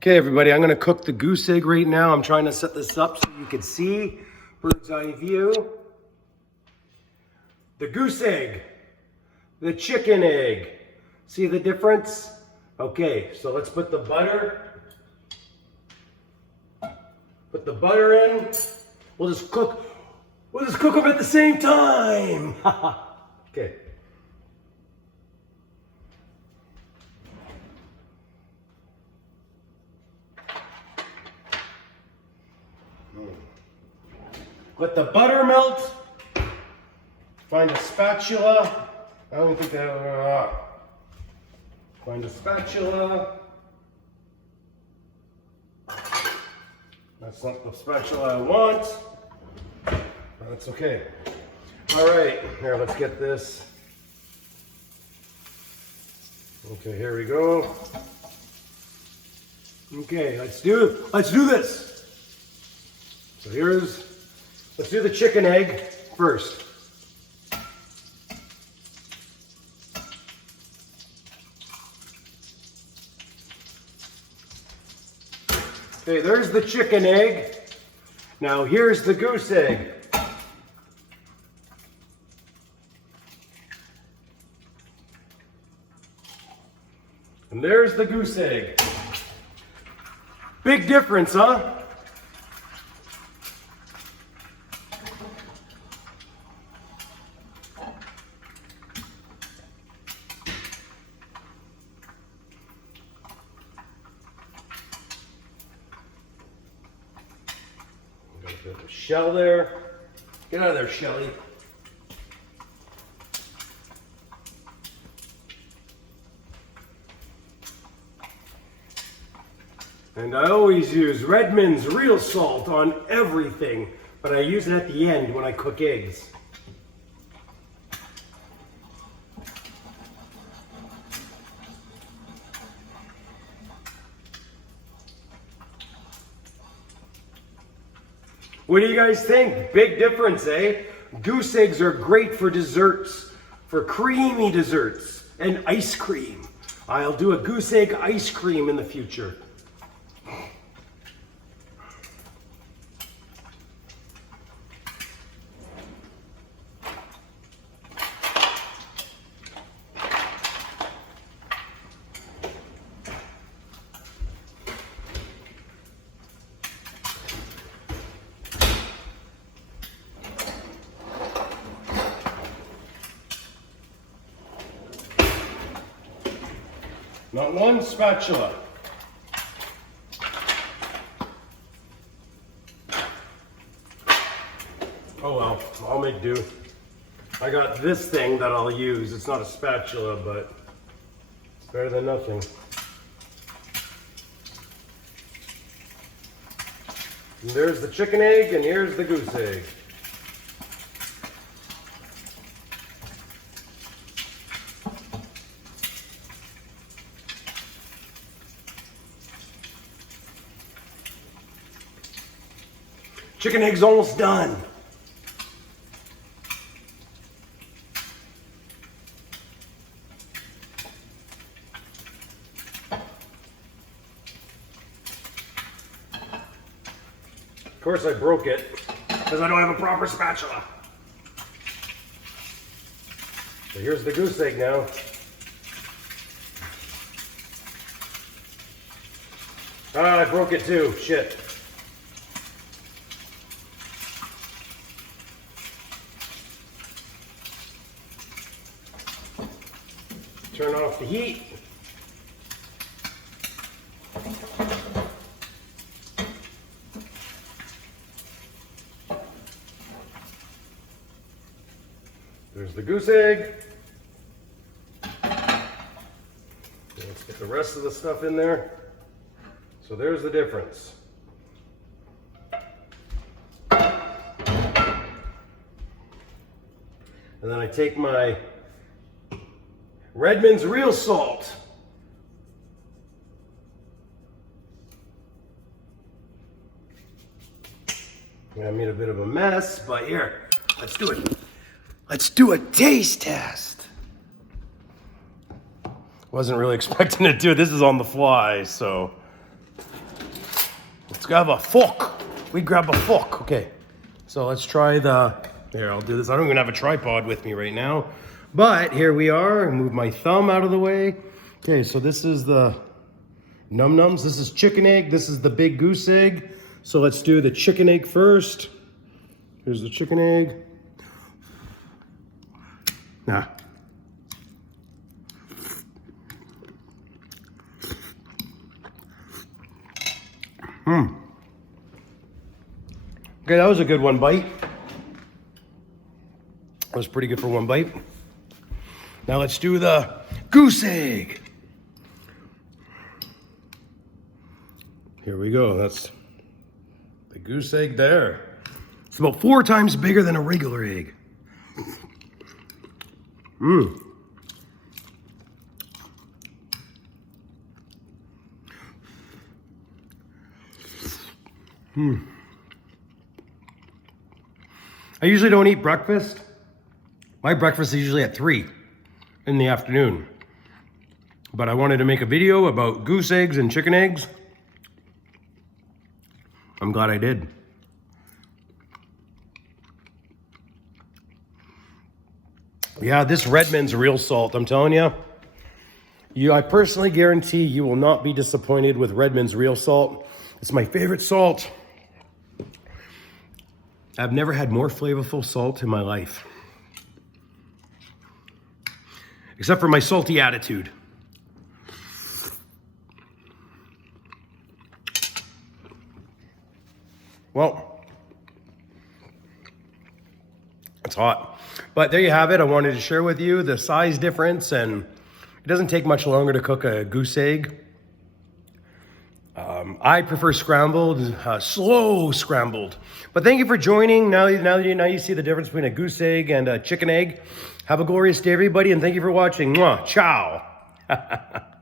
Okay, everybody, I'm gonna cook the goose egg right now. I'm trying to set this up so you can see bird's eye view. The goose egg, the chicken egg. See the difference? Okay, so let's put the butter. Put the butter in. We'll just cook them at the same time. Okay. Let the butter melt. Find a spatula. I don't think that. Find a spatula. That's not the spatula I want. That's okay. All right, here, let's get this. Okay, here we go. Okay, let's do this. So let's do the chicken egg first. Okay, there's the chicken egg. Now here's the goose egg. And there's the goose egg. Big difference, huh? Got the shell there. Get out of there, Shelly. And I always use Redmond's real salt on everything, but I use it at the end when I cook eggs. What do you guys think? Big difference, eh? Goose eggs are great for desserts, for creamy desserts, and ice cream. I'll do a goose egg ice cream in the future. Not one spatula. Oh well, I'll make do. I got this thing that I'll use. It's not a spatula, but it's better than nothing. And there's the chicken egg, and here's the goose egg. Chicken egg's almost done. Of course I broke it because I don't have a proper spatula. So here's the goose egg now. Ah, I broke it too, shit. Turn off the heat. There's the goose egg. Let's get the rest of the stuff in there. So there's the difference. And then I take my Redmond's real salt. I made a bit of a mess, but here, let's do it. Let's do a taste test. Wasn't really expecting to do it. This is on the fly, so Let's grab a fork. We grab a fork. Okay. So let's try here, I'll do this. I don't even have a tripod with me right now. But here we are. Move my thumb out of the way. Okay, so this is the Num Nums. This is chicken egg. This is the big goose egg. So let's do the chicken egg first. Here's the chicken egg. Nah. Okay, that was a good one bite. That was pretty good for one bite. Now let's do the goose egg. Here we go. That's the goose egg there. It's about 4 times bigger than a regular egg. I usually don't eat breakfast. My breakfast is usually at 3 in the afternoon. But I wanted to make a video about goose eggs and chicken eggs. I'm glad I did. Yeah, this Redmond's real salt, I'm telling you. I personally guarantee you will not be disappointed with Redmond's real salt. It's my favorite salt. I've never had more flavorful salt in my life. Except for my salty attitude. Well, it's hot. But there you have it. I wanted to share with you the size difference, and it doesn't take much longer to cook a goose egg. I prefer scrambled, slow scrambled. But thank you for joining. Now you see the difference between a goose egg and a chicken egg. Have a glorious day, everybody, and thank you for watching. Mwah. Ciao.